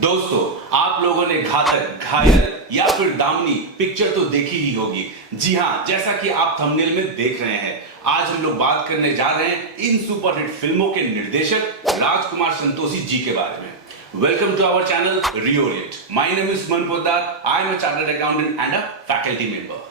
दोस्तों, आप लोगों ने घातक, घायल या फिर दामनी पिक्चर तो देखी ही होगी। जी हाँ, जैसा कि आप थंबनेल में देख रहे हैं, आज हम लोग बात करने जा रहे हैं इन सुपरहिट फिल्मों के निर्देशक राजकुमार संतोषी जी के बारे में। वेलकम टू आवर चैनल रियोरेट। My name is Man Poddar. I am a chartered accountant and a faculty member.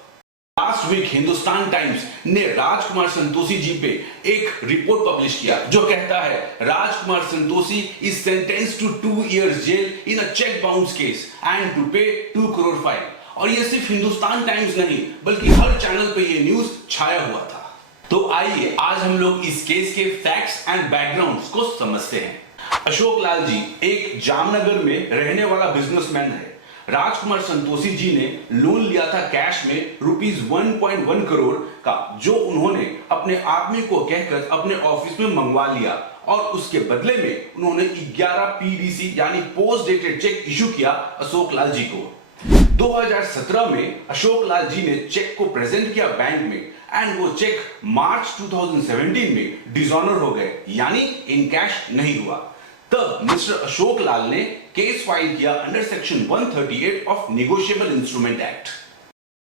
Last week Hindustan Times ने राजकुमार संतोषी जी पे एक रिपोर्ट पब्लिश किया जो कहता है Rajkumar Santoshi is sentenced to 2 years jail in a cheque bounce case and to pay 2 crore fine. और ये सिर्फ हिंदुस्तान टाइम्स नहीं बल्कि हर चैनल पे ये न्यूज छाया हुआ था। तो आइए आज हम लोग इस केस के फैक्ट्स एंड बैकग्राउंड्स को समझते हैं। अशोक लाल जी एक जामनगर में रहने वाला बिजनेसमैन है। राजकुमार संतोषी जी ने लोन लिया था कैश में ₹1.1 करोड़ का, जो उन्होंने अपने आदमी को कहकर अपने ऑफिस में मंगवा लिया और उसके बदले में उन्होंने 11 पीडीसी यानी पोस्ट डेटेड चेक इशू किया अशोक लाल जी को। 2017 में अशोक लाल जी ने चेक को प्रेजेंट किया बैंक में एंड वो चेक मार्च 2017 में डिसऑनर हो गए, यानी इन कैश नहीं हुआ। तब मिस्टर अशोक लाल ने केस फाइल किया under section 138 of negotiable instrument act.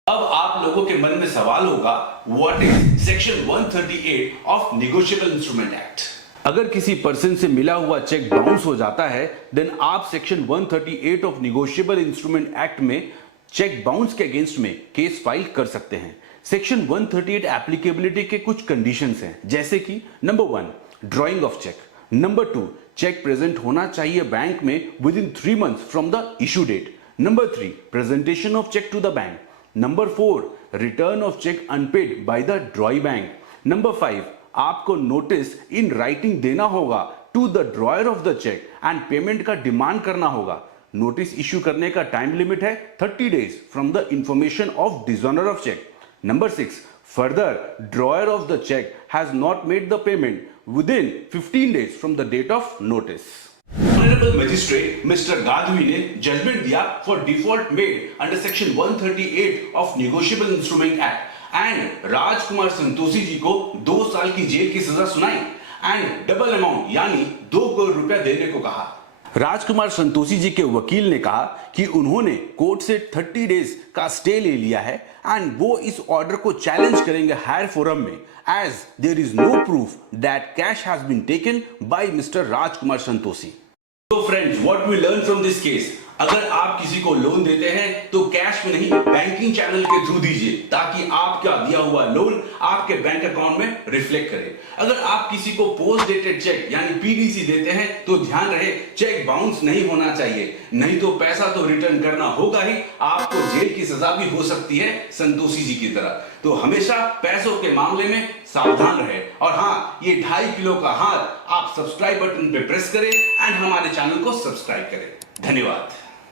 अब आप लोगों के मन में सवाल होगा, what is section 138 of negotiable instrument act? अगर किसी पर्सन से मिला हुआ चेक बाउंस हो जाता है देन आप section 138 of negotiable instrument act में चेक बाउंस के अगेंस्ट में केस फाइल कर सकते हैं। सेक्शन 138 एप्लीकेबिलिटी के कुछ कंडीशंस हैं, जैसे कि number 1 drawing of cheque, number 2 cheque present होना चाहिए बैंक में with in 3 months from the issue date, number 3 presentation of cheque to the bank, number 4 return of cheque unpaid by the drawee bank, number 5 आपको notice in writing देना होगा to the drawer of the cheque and payment का demand करना होगा। Notice issue करने का time limit है 30 days from the information of dishonour of cheque. Number 6 further drawer of the check has not made the payment within 15 days from the date of notice. Honorable Magistrate Mr. Gadhvi ने judgement दिया for default made under section 138 of Negotiable Instrument Act and Rajkumar Santoshi जी को 2 साल की jail की सजा सुनाई and double amount यानी 2 करोड़ रुपया देने को कहा। राजकुमार संतोषी जी के वकील ने कहा कि उन्होंने कोर्ट से 30 days का स्टे ले लिया है एंड वो इस ऑर्डर को चैलेंज करेंगे हायर फोरम में as there is no proof that cash has been taken by mister Rajkumar Santoshi. तो friends, what we learn from this case, अगर आप किसी को लोन देते हैं तो कैश में नहीं बैंकिंग चैनल के थ्रू दीजिए ताकि आपका दिया हुआ लोन आपके बैंक अकाउंट में रिफ्लेक्ट करे। अगर आप किसी को पोस्ट डेटेड चेक यानी पीडीसी देते हैं तो ध्यान रहे चेक बाउंस नहीं होना चाहिए, नहीं तो पैसा तो रिटर्न करना होगा ही, आपको जेल की सजा भी हो सकती है संतोषी जी की तरह। तो हमेशा पैसों के मामले में सावधान रहे। और हाँ, ये 2.5 किलो का हाथ आप सब्सक्राइब बटन पे प्रेस करें एंड हमारे चैनल को सब्सक्राइब करें। धन्यवाद।